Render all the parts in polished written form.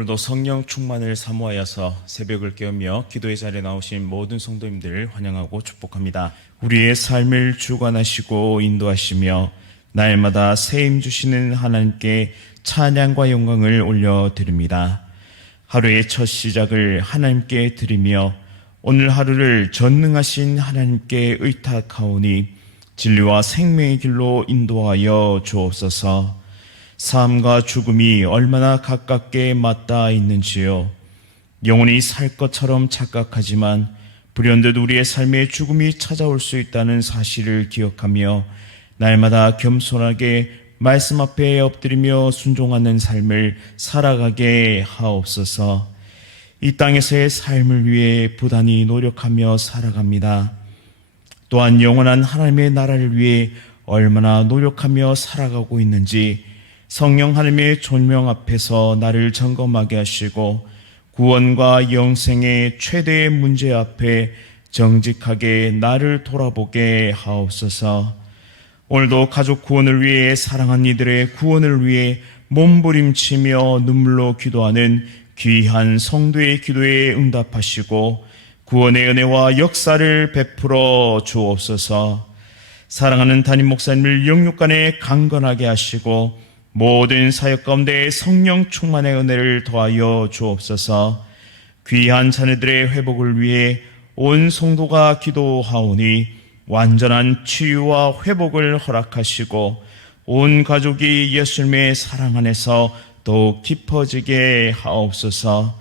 오늘도 성령 충만을 사모하여서 새벽을 깨우며 기도의 자리에 나오신 모든 성도님들 환영하고 축복합니다. 우리의 삶을 주관하시고 인도하시며 날마다 새 힘 주시는 하나님께 찬양과 영광을 올려드립니다. 하루의 첫 시작을 하나님께 드리며 오늘 하루를 전능하신 하나님께 의탁하오니 진리와 생명의 길로 인도하여 주옵소서. 삶과 죽음이 얼마나 가깝게 맞닿아 있는지요. 영원히 살 것처럼 착각하지만 불현듯 우리의 삶에 죽음이 찾아올 수 있다는 사실을 기억하며 날마다 겸손하게 말씀 앞에 엎드리며 순종하는 삶을 살아가게 하옵소서. 이 땅에서의 삶을 위해 부단히 노력하며 살아갑니다. 또한 영원한 하나님의 나라를 위해 얼마나 노력하며 살아가고 있는지 성령 하나님의 존명 앞에서 나를 점검하게 하시고 구원과 영생의 최대의 문제 앞에 정직하게 나를 돌아보게 하옵소서. 오늘도 가족 구원을 위해 사랑한 이들의 구원을 위해 몸부림치며 눈물로 기도하는 귀한 성도의 기도에 응답하시고 구원의 은혜와 역사를 베풀어 주옵소서. 사랑하는 담임 목사님을 영육간에 강건하게 하시고 모든 사역 가운데 성령 충만의 은혜를 더하여 주옵소서. 귀한 자녀들의 회복을 위해 온 성도가 기도하오니 완전한 치유와 회복을 허락하시고 온 가족이 예수님의 사랑 안에서 더욱 깊어지게 하옵소서.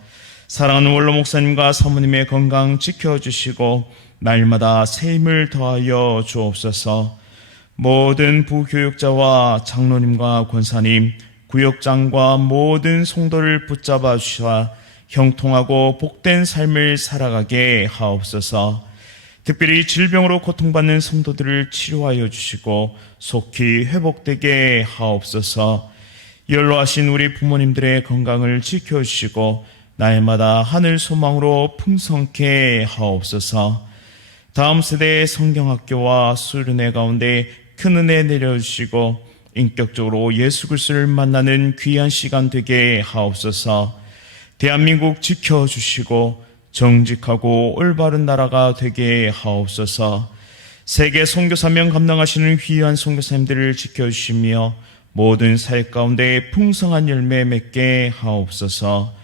사랑하는 원로 목사님과 사모님의 건강 지켜주시고 날마다 새 힘을 더하여 주옵소서. 모든 부교육자와 장로님과 권사님, 구역장과 모든 성도를 붙잡아 주시어 형통하고 복된 삶을 살아가게 하옵소서. 특별히 질병으로 고통받는 성도들을 치료하여 주시고 속히 회복되게 하옵소서. 연로하신 우리 부모님들의 건강을 지켜주시고 날마다 하늘 소망으로 풍성케 하옵소서. 다음 세대의 성경학교와 수련회 가운데 큰 은혜 내려주시고 인격적으로 예수 그리스도를 만나는 귀한 시간 되게 하옵소서. 대한민국 지켜주시고 정직하고 올바른 나라가 되게 하옵소서. 세계 선교사명 감당하시는 귀한 선교사님들을 지켜주시며 모든 사역 가운데 풍성한 열매 맺게 하옵소서.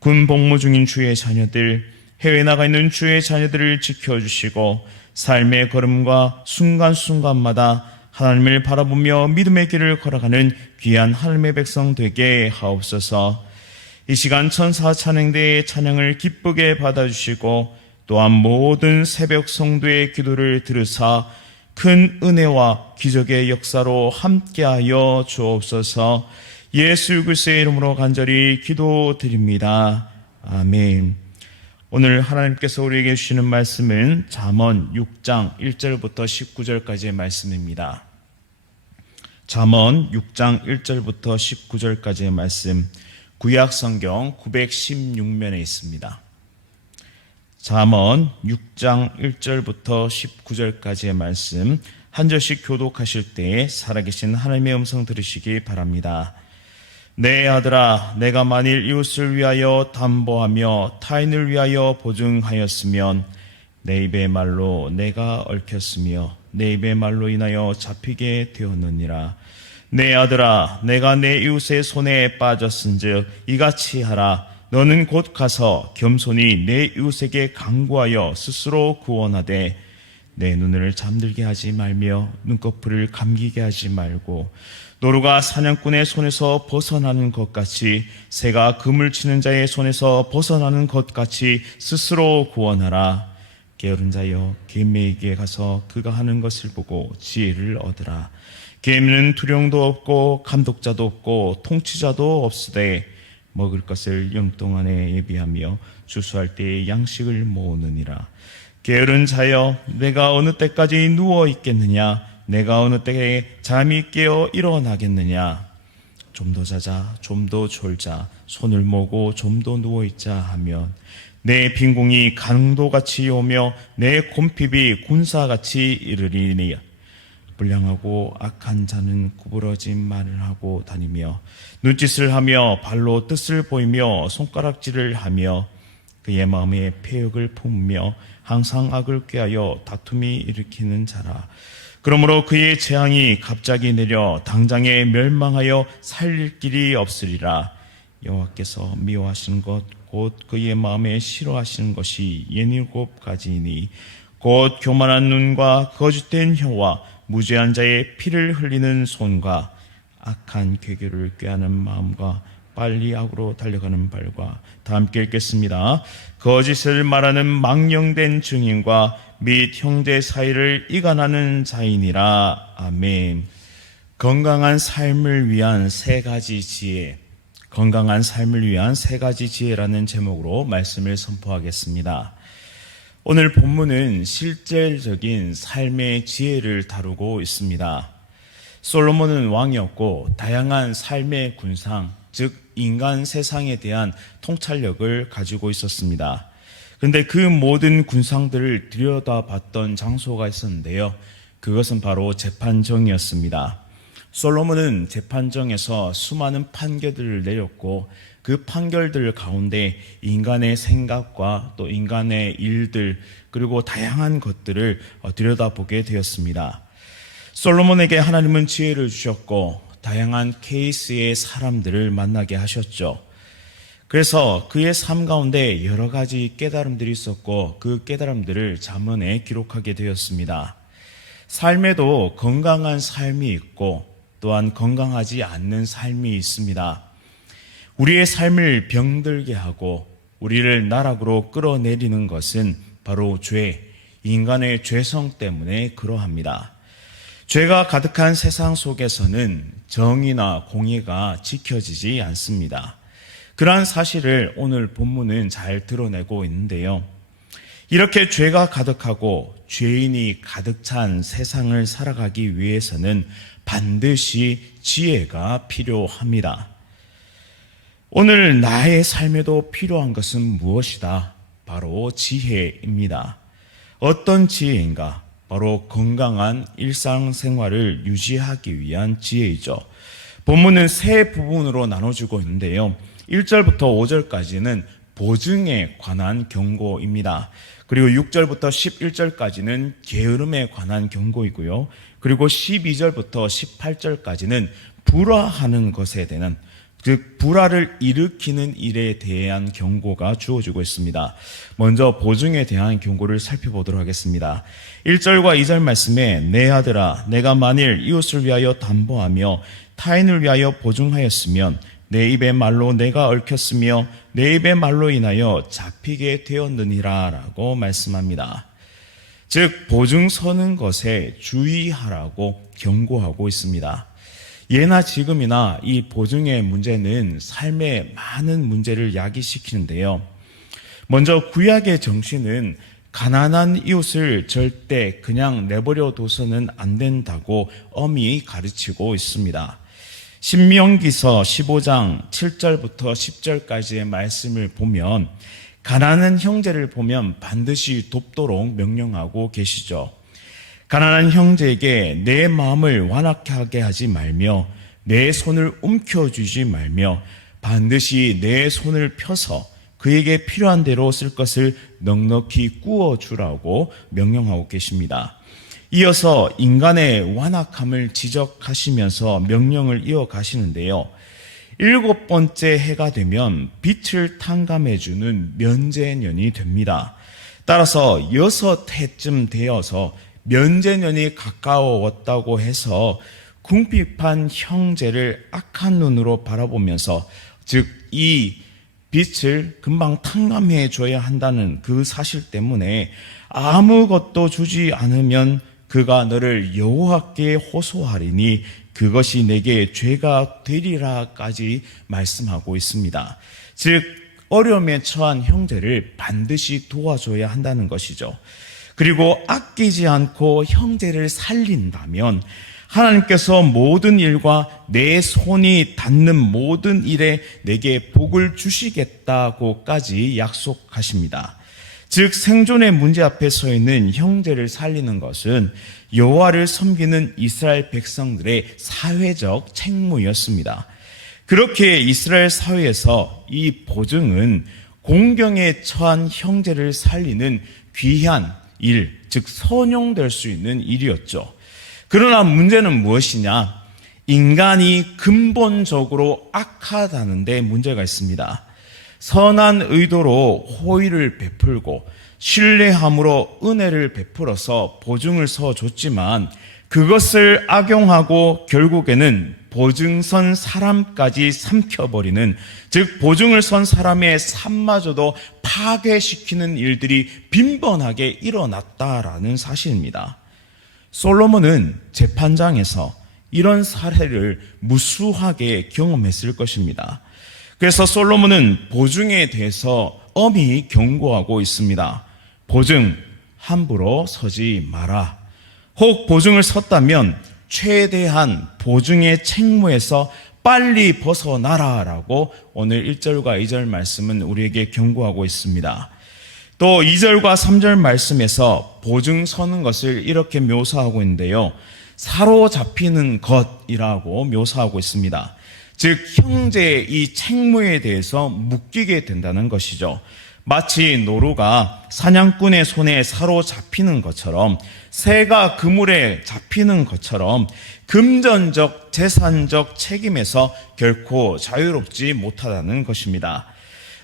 군 복무 중인 주의 자녀들, 해외 나가 있는 주의 자녀들을 지켜주시고 삶의 걸음과 순간순간마다 하나님을 바라보며 믿음의 길을 걸어가는 귀한 하나님의 백성 되게 하옵소서. 이 시간 천사 찬양대의 찬양을 기쁘게 받아주시고 또한 모든 새벽 성도의 기도를 들으사 큰 은혜와 기적의 역사로 함께하여 주옵소서. 예수 그리스도의 이름으로 간절히 기도드립니다. 아멘. 오늘 하나님께서 우리에게 주시는 말씀은 잠언 6장 1절부터 19절까지의 말씀입니다. 잠언 6장 1절부터 19절까지의 말씀, 구약성경 916면에 있습니다. 잠언 6장 1절부터 19절까지의 말씀, 한 절씩 교독하실 때 살아계신 하나님의 음성 들으시기 바랍니다. 내 아들아, 내가 만일 이웃을 위하여 담보하며 타인을 위하여 보증하였으면 내 입의 말로 내가 얽혔으며 내 입의 말로 인하여 잡히게 되었느니라. 내 아들아, 내가 내 이웃의 손에 빠졌은즉 이같이 하라. 너는 곧 가서 겸손히 내 이웃에게 간구하여 스스로 구원하되 내 눈을 잠들게 하지 말며 눈꺼풀을 감기게 하지 말고 노루가 사냥꾼의 손에서 벗어나는 것 같이 새가 그물 치는 자의 손에서 벗어나는 것 같이 스스로 구원하라. 게으른 자여, 개미에게 가서 그가 하는 것을 보고 지혜를 얻으라. 개미는 두령도 없고 감독자도 없고 통치자도 없으되 먹을 것을 영동안에 예비하며 주수할 때에 양식을 모으느니라. 게으른 자여, 내가 어느 때까지 누워 있겠느냐? 내가 어느 때에 잠이 깨어 일어나겠느냐? 좀 더 자자, 좀 더 졸자, 손을 모으고 좀 더 누워있자 하면 내 빈궁이 강도같이 오며 내 곰핍이 군사같이 이르리니 불량하고 악한 자는 구부러진 말을 하고 다니며 눈짓을 하며 발로 뜻을 보이며 손가락질을 하며 그의 마음에 패역을 품으며 항상 악을 꾀하여 다툼이 일으키는 자라. 그러므로 그의 재앙이 갑자기 내려 당장에 멸망하여 살릴 길이 없으리라. 여호와께서 미워하시는 것 곧 그의 마음에 싫어하시는 것이 67가지이니 곧 교만한 눈과 거짓된 혀와 무죄한 자의 피를 흘리는 손과 악한 괴교를 꾀하는 마음과 빨리 악으로 달려가는 발과. 다 함께 읽겠습니다. 거짓을 말하는 망령된 증인과 및 형제 사이를 이간하는 자이니라. 아멘. 건강한 삶을 위한 세 가지 지혜, 건강한 삶을 위한 세 가지 지혜라는 제목으로 말씀을 선포하겠습니다. 오늘 본문은 실질적인 삶의 지혜를 다루고 있습니다. 솔로몬은 왕이었고 다양한 삶의 군상, 즉 인간 세상에 대한 통찰력을 가지고 있었습니다. 그런데 그 모든 군상들을 들여다봤던 장소가 있었는데요. 그것은 바로 재판정이었습니다. 솔로몬은 재판정에서 수많은 판결들을 내렸고 그 판결들 가운데 인간의 생각과 또 인간의 일들 그리고 다양한 것들을 들여다보게 되었습니다. 솔로몬에게 하나님은 지혜를 주셨고 다양한 케이스의 사람들을 만나게 하셨죠. 그래서 그의 삶 가운데 여러 가지 깨달음들이 있었고 그 깨달음들을 잠언에 기록하게 되었습니다. 삶에도 건강한 삶이 있고 또한 건강하지 않는 삶이 있습니다. 우리의 삶을 병들게 하고 우리를 나락으로 끌어내리는 것은 바로 죄, 인간의 죄성 때문에 그러합니다. 죄가 가득한 세상 속에서는 정의나 공의가 지켜지지 않습니다. 그러한 사실을 오늘 본문은 잘 드러내고 있는데요. 이렇게 죄가 가득하고 죄인이 가득 찬 세상을 살아가기 위해서는 반드시 지혜가 필요합니다. 오늘 나의 삶에도 필요한 것은 무엇이다? 바로 지혜입니다. 어떤 지혜인가? 바로 건강한 일상생활을 유지하기 위한 지혜이죠. 본문은 세 부분으로 나눠주고 있는데요. 1절부터 5절까지는 보증에 관한 경고입니다. 그리고 6절부터 11절까지는 게으름에 관한 경고이고요. 그리고 12절부터 18절까지는 불화하는 것에 대한, 즉 불화를 일으키는 일에 대한 경고가 주어지고 있습니다. 먼저 보증에 대한 경고를 살펴보도록 하겠습니다. 1절과 2절 말씀에 내 아들아 내가 만일 이웃을 위하여 담보하며 타인을 위하여 보증하였으면 내 입의 말로 내가 얽혔으며 내 입의 말로 인하여 잡히게 되었느니라 라고 말씀합니다. 즉 보증 서는 것에 주의하라고 경고하고 있습니다. 예나 지금이나 이 보증의 문제는 삶의 많은 문제를 야기시키는데요. 먼저 구약의 정신은 가난한 이웃을 절대 그냥 내버려 둬서는 안 된다고 엄히 가르치고 있습니다. 신명기서 15장 7절부터 10절까지의 말씀을 보면 가난한 형제를 보면 반드시 돕도록 명령하고 계시죠. 가난한 형제에게 내 마음을 완악하게 하지 말며 내 손을 움켜쥐지 말며 반드시 내 손을 펴서 그에게 필요한 대로 쓸 것을 넉넉히 구워주라고 명령하고 계십니다. 이어서 인간의 완악함을 지적하시면서 명령을 이어가시는데요. 7번째 해가 되면 빛을 탕감해주는 면제년이 됩니다. 따라서 6해쯤 되어서 면제년이 가까웠다고 해서 궁핍한 형제를 악한 눈으로 바라보면서 즉 이 빛을 금방 탕감해 줘야 한다는 그 사실 때문에 아무것도 주지 않으면 그가 너를 여호와께 호소하리니 그것이 내게 죄가 되리라까지 말씀하고 있습니다. 즉 어려움에 처한 형제를 반드시 도와줘야 한다는 것이죠. 그리고 아끼지 않고 형제를 살린다면 하나님께서 모든 일과 내 손이 닿는 모든 일에 내게 복을 주시겠다고까지 약속하십니다. 즉 생존의 문제 앞에 서 있는 형제를 살리는 것은 여호와를 섬기는 이스라엘 백성들의 사회적 책무였습니다. 그렇게 이스라엘 사회에서 이 보증은 공경에 처한 형제를 살리는 귀한 일, 즉 선용될 수 있는 일이었죠. 그러나 문제는 무엇이냐? 인간이 근본적으로 악하다는 데 문제가 있습니다. 선한 의도로 호의를 베풀고 신뢰함으로 은혜를 베풀어서 보증을 서줬지만 그것을 악용하고 결국에는 보증선 사람까지 삼켜버리는, 즉 보증을 선 사람의 삶마저도 파괴시키는 일들이 빈번하게 일어났다라는 사실입니다. 솔로몬은 재판장에서 이런 사례를 무수하게 경험했을 것입니다. 그래서 솔로몬은 보증에 대해서 엄히 경고하고 있습니다. 보증 함부로 서지 마라. 혹 보증을 섰다면 최대한 보증의 책무에서 빨리 벗어나라라고 오늘 1절과 2절 말씀은 우리에게 경고하고 있습니다. 또 2절과 3절 말씀에서 보증 서는 것을 이렇게 묘사하고 있는데요. 사로잡히는 것이라고 묘사하고 있습니다. 즉 형제의 이 책무에 대해서 묶이게 된다는 것이죠. 마치 노루가 사냥꾼의 손에 사로잡히는 것처럼, 새가 그물에 잡히는 것처럼 금전적, 재산적 책임에서 결코 자유롭지 못하다는 것입니다.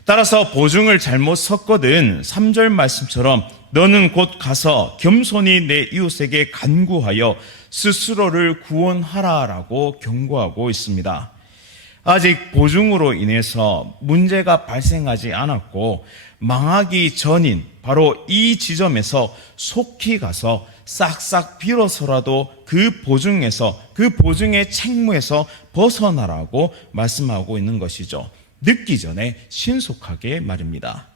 따라서 보증을 잘못 섰거든 3절 말씀처럼 너는 곧 가서 겸손히 내 이웃에게 간구하여 스스로를 구원하라라고 경고하고 있습니다. 아직 보증으로 인해서 문제가 발생하지 않았고 망하기 전인 바로 이 지점에서 속히 가서 싹싹 빌어서라도 그 보증에서, 그 보증의 책무에서 벗어나라고 말씀하고 있는 것이죠. 늦기 전에 신속하게 말입니다.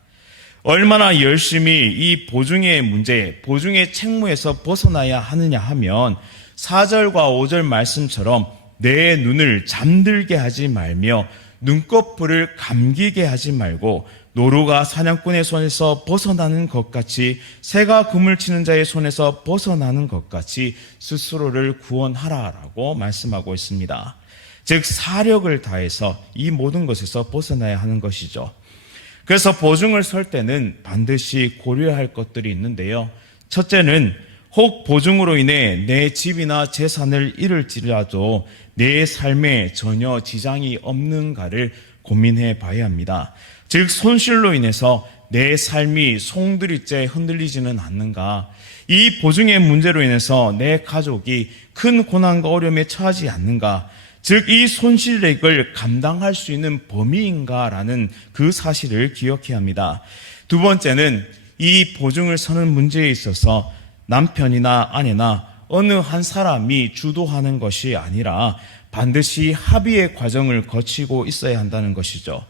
얼마나 열심히 이 보증의 문제, 보증의 책무에서 벗어나야 하느냐 하면 4절과 5절 말씀처럼 내 눈을 잠들게 하지 말며 눈꺼풀을 감기게 하지 말고 노루가 사냥꾼의 손에서 벗어나는 것 같이 새가 그물 치는 자의 손에서 벗어나는 것 같이 스스로를 구원하라라고 말씀하고 있습니다. 즉 사력을 다해서 이 모든 것에서 벗어나야 하는 것이죠. 그래서 보증을 설 때는 반드시 고려할 것들이 있는데요. 첫째는 혹 보증으로 인해 내 집이나 재산을 잃을지라도 내 삶에 전혀 지장이 없는가를 고민해 봐야 합니다. 즉 손실로 인해서 내 삶이 송두리째 흔들리지는 않는가, 이 보증의 문제로 인해서 내 가족이 큰 고난과 어려움에 처하지 않는가, 즉 이 손실액을 감당할 수 있는 범위인가라는 그 사실을 기억해야 합니다. 두 번째는 이 보증을 서는 문제에 있어서 남편이나 아내나 어느 한 사람이 주도하는 것이 아니라 반드시 합의의 과정을 거치고 있어야 한다는 것이죠.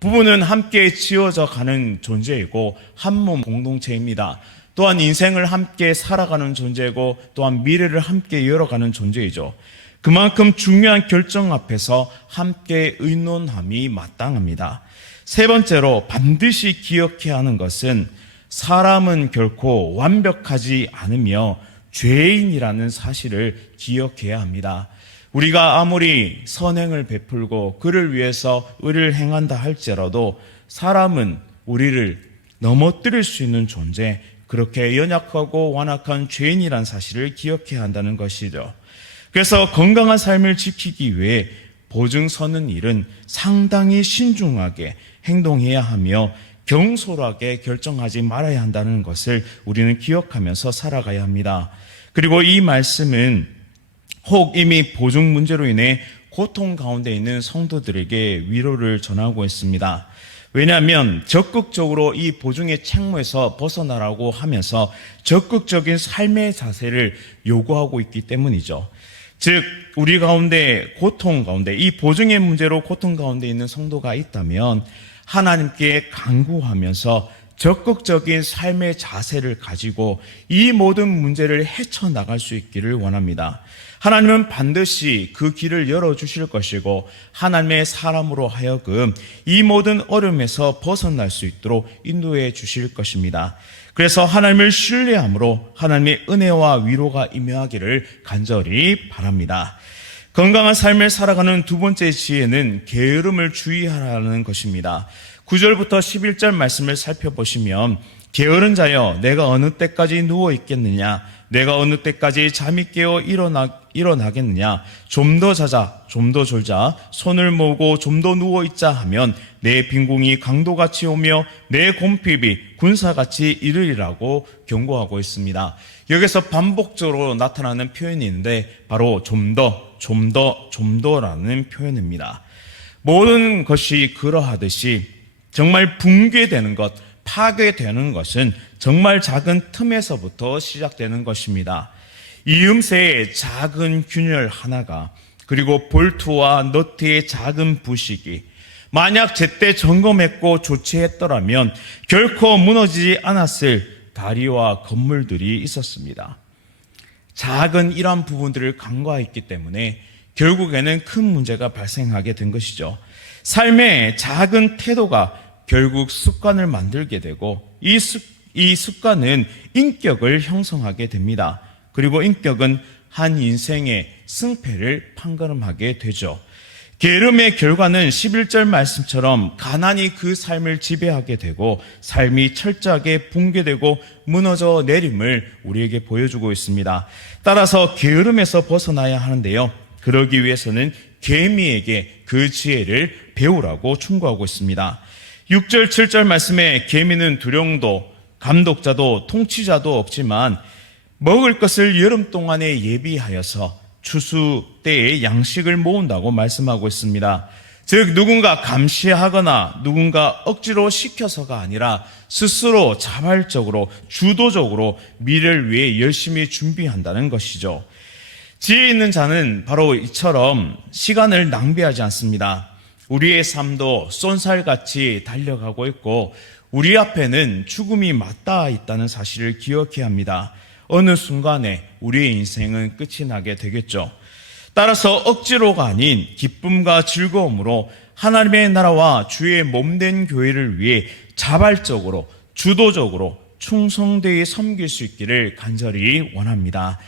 부부는 함께 지어져 가는 존재이고 한 몸 공동체입니다. 또한 인생을 함께 살아가는 존재이고 또한 미래를 함께 열어가는 존재이죠. 그만큼 중요한 결정 앞에서 함께 의논함이 마땅합니다. 세 번째로 반드시 기억해야 하는 것은 사람은 결코 완벽하지 않으며 죄인이라는 사실을 기억해야 합니다. 우리가 아무리 선행을 베풀고 그를 위해서 의를 행한다 할지라도 사람은 우리를 넘어뜨릴 수 있는 존재, 그렇게 연약하고 완악한 죄인이라는 사실을 기억해야 한다는 것이죠. 그래서 건강한 삶을 지키기 위해 보증 서는 일은 상당히 신중하게 행동해야 하며 경솔하게 결정하지 말아야 한다는 것을 우리는 기억하면서 살아가야 합니다. 그리고 이 말씀은 혹 이미 보증 문제로 인해 고통 가운데 있는 성도들에게 위로를 전하고 있습니다. 왜냐하면 적극적으로 이 보증의 책무에서 벗어나라고 하면서 적극적인 삶의 자세를 요구하고 있기 때문이죠. 즉 우리 가운데 고통 가운데, 이 보증의 문제로 고통 가운데 있는 성도가 있다면 하나님께 간구하면서 적극적인 삶의 자세를 가지고 이 모든 문제를 헤쳐나갈 수 있기를 원합니다. 하나님은 반드시 그 길을 열어주실 것이고 하나님의 사람으로 하여금 이 모든 어려움에서 벗어날 수 있도록 인도해 주실 것입니다. 그래서 하나님을 신뢰함으로 하나님의 은혜와 위로가 임하기를 간절히 바랍니다. 건강한 삶을 살아가는 두 번째 지혜는 게으름을 주의하라는 것입니다. 9절부터 11절 말씀을 살펴보시면 게으른 자여 내가 어느 때까지 누워 있겠느냐, 내가 어느 때까지 잠이 깨어 일어나겠느냐, 좀 더 자자, 좀 더 졸자, 손을 모으고 좀 더 누워 있자 하면 내 빈궁이 강도같이 오며 내 곰핍이 군사같이 이르리라고 경고하고 있습니다. 여기서 반복적으로 나타나는 표현이 있는데 바로 좀 더라는 표현입니다. 모든 것이 그러하듯이 정말 붕괴되는 것, 파괴되는 것은 정말 작은 틈에서부터 시작되는 것입니다. 이음새의 작은 균열 하나가, 그리고 볼트와 너트의 작은 부식이 만약 제때 점검했고 조치했더라면 결코 무너지지 않았을 다리와 건물들이 있었습니다. 작은 이러한 부분들을 간과했기 때문에 결국에는 큰 문제가 발생하게 된 것이죠. 삶의 작은 태도가 결국 습관을 만들게 되고 이 습관은 인격을 형성하게 됩니다. 그리고 인격은 한 인생의 승패를 판가름하게 되죠. 게으름의 결과는 11절 말씀처럼 가난이 그 삶을 지배하게 되고 삶이 철저하게 붕괴되고 무너져 내림을 우리에게 보여주고 있습니다. 따라서 게으름에서 벗어나야 하는데요. 그러기 위해서는 개미에게 그 지혜를 배우라고 충고하고 있습니다. 6절, 7절 말씀에 개미는 두령도 감독자도 통치자도 없지만 먹을 것을 여름 동안에 예비하여서 추수 때에 양식을 모은다고 말씀하고 있습니다. 즉 누군가 감시하거나 누군가 억지로 시켜서가 아니라 스스로 자발적으로 주도적으로 미래를 위해 열심히 준비한다는 것이죠. 지혜 있는 자는 바로 이처럼 시간을 낭비하지 않습니다. 우리의 삶도 쏜살같이 달려가고 있고 우리 앞에는 죽음이 맞닿아 있다는 사실을 기억해야 합니다. 어느 순간에 우리의 인생은 끝이 나게 되겠죠. 따라서 억지로가 아닌 기쁨과 즐거움으로 하나님의 나라와 주의 몸된 교회를 위해 자발적으로 주도적으로 충성되이 섬길 수 있기를 간절히 원합니다.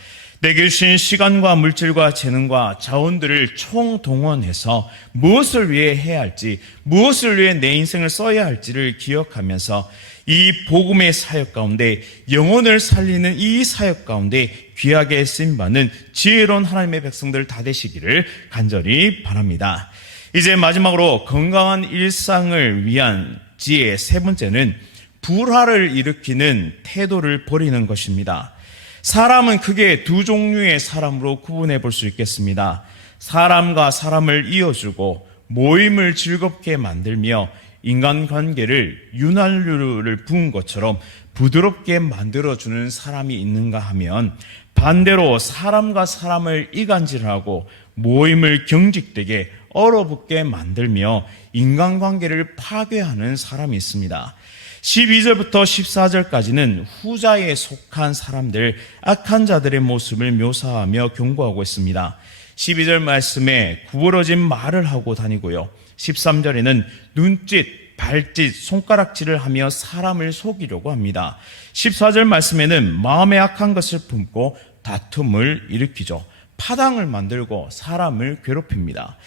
내게 주신 시간과 물질과 재능과 자원들을 총동원해서 무엇을 위해 해야 할지, 무엇을 위해 내 인생을 써야 할지를 기억하면서 이 복음의 사역 가운데, 영혼을 살리는 이 사역 가운데 귀하게 쓰임받는 지혜로운 하나님의 백성들 다 되시기를 간절히 바랍니다. 이제 마지막으로 건강한 일상을 위한 지혜 세 번째는 불화를 일으키는 태도를 버리는 것입니다. 사람은 크게 두 종류의 사람으로 구분해 볼 수 있겠습니다. 사람과 사람을 이어주고 모임을 즐겁게 만들며 인간관계를 윤활유를 부은 것처럼 부드럽게 만들어주는 사람이 있는가 하면 반대로 사람과 사람을 이간질하고 모임을 경직되게 얼어붙게 만들며 인간관계를 파괴하는 사람이 있습니다. 12절부터 14절까지는 후자에 속한 사람들, 악한 자들의 모습을 묘사하며 경고하고 있습니다. 12절 말씀에 구부러진 말을 하고 다니고요. 13절에는 눈짓, 발짓, 손가락질을 하며 사람을 속이려고 합니다. 14절 말씀에는 마음에 악한 것을 품고 다툼을 일으키죠. 파당을 만들고 사람을 괴롭힙니다.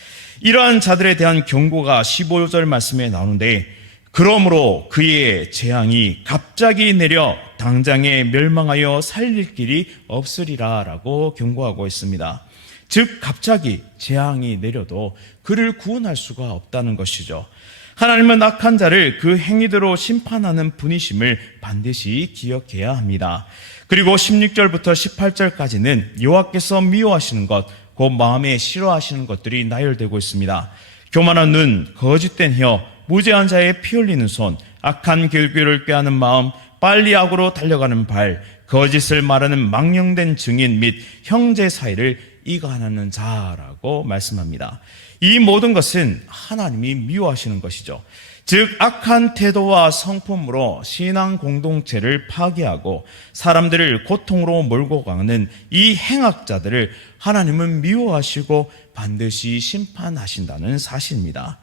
이러한 자들에 대한 경고가 15절 말씀에 나오는데 그러므로 그의 재앙이 갑자기 내려 당장에 멸망하여 살릴 길이 없으리라 라고 경고하고 있습니다. 즉 갑자기 재앙이 내려도 그를 구원할 수가 없다는 것이죠. 하나님은 악한 자를 그 행위대로 심판하는 분이심을 반드시 기억해야 합니다. 그리고 16절부터 18절까지는 여호와께서 미워하시는 것, 곧 마음에 싫어하시는 것들이 나열되고 있습니다. 교만한 눈, 거짓된 혀, 무죄한 자의 피 흘리는 손, 악한 결교를 꾀하는 마음, 빨리 악으로 달려가는 발, 거짓을 말하는 망령된 증인 및 형제 사이를 이간하는 자라고 말씀합니다. 이 모든 것은 하나님이 미워하시는 것이죠. 즉 악한 태도와 성품으로 신앙 공동체를 파괴하고 사람들을 고통으로 몰고 가는 이 행악자들을 하나님은 미워하시고 반드시 심판하신다는 사실입니다.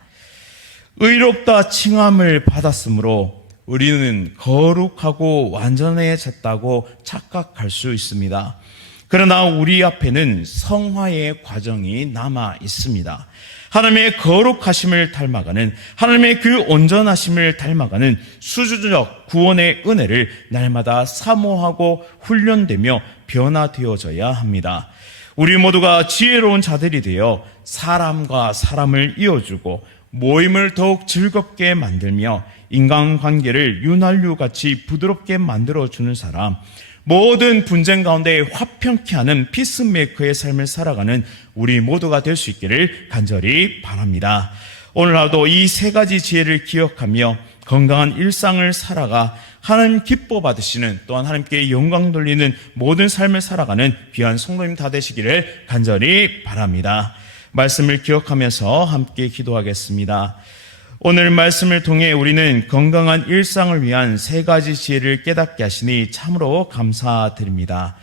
의롭다 칭함을 받았으므로 우리는 거룩하고 완전해졌다고 착각할 수 있습니다. 그러나 우리 앞에는 성화의 과정이 남아 있습니다. 하나님의 거룩하심을 닮아가는, 하나님의 그 온전하심을 닮아가는 수주적 구원의 은혜를 날마다 사모하고 훈련되며 변화되어져야 합니다. 우리 모두가 지혜로운 자들이 되어 사람과 사람을 이어주고 모임을 더욱 즐겁게 만들며 인간관계를 윤활유같이 부드럽게 만들어주는 사람, 모든 분쟁 가운데 화평케 하는 피스메이커의 삶을 살아가는 우리 모두가 될 수 있기를 간절히 바랍니다. 오늘 하루도 이 세 가지 지혜를 기억하며 건강한 일상을 살아가 하나님 기뻐 받으시는, 또한 하나님께 영광 돌리는 모든 삶을 살아가는 귀한 성도님 다 되시기를 간절히 바랍니다. 말씀을 기억하면서 함께 기도하겠습니다. 오늘 말씀을 통해 우리는 건강한 일상을 위한 세 가지 지혜를 깨닫게 하시니 참으로 감사드립니다.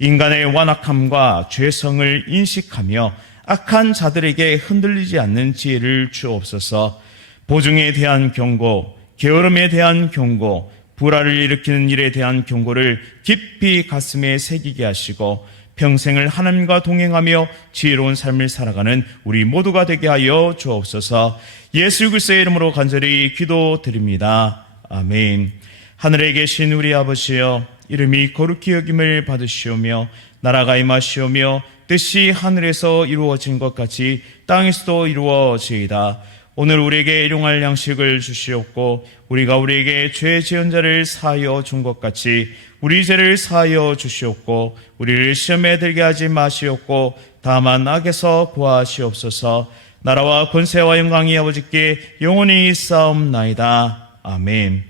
인간의 완악함과 죄성을 인식하며 악한 자들에게 흔들리지 않는 지혜를 주옵소서. 보증에 대한 경고, 게으름에 대한 경고, 불화를 일으키는 일에 대한 경고를 깊이 가슴에 새기게 하시고 평생을 하나님과 동행하며 지혜로운 삶을 살아가는 우리 모두가 되게 하여 주옵소서. 예수 그리스도의 이름으로 간절히 기도드립니다. 아멘. 하늘에 계신 우리 아버지여, 이름이 거룩히 여김을 받으시오며 나라가 임하시오며 뜻이 하늘에서 이루어진 것 같이 땅에서도 이루어지이다. 오늘 우리에게 일용할 양식을 주시옵고 우리가 우리에게 죄 지은 자를 사하여 준 것 같이 우리 죄를 사하여 주시옵고 우리를 시험에 들게 하지 마시옵고 다만 악에서 구하시옵소서. 나라와 권세와 영광이 아버지께 영원히 있사옵나이다. 아멘.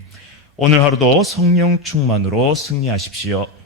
오늘 하루도 성령 충만으로 승리하십시오.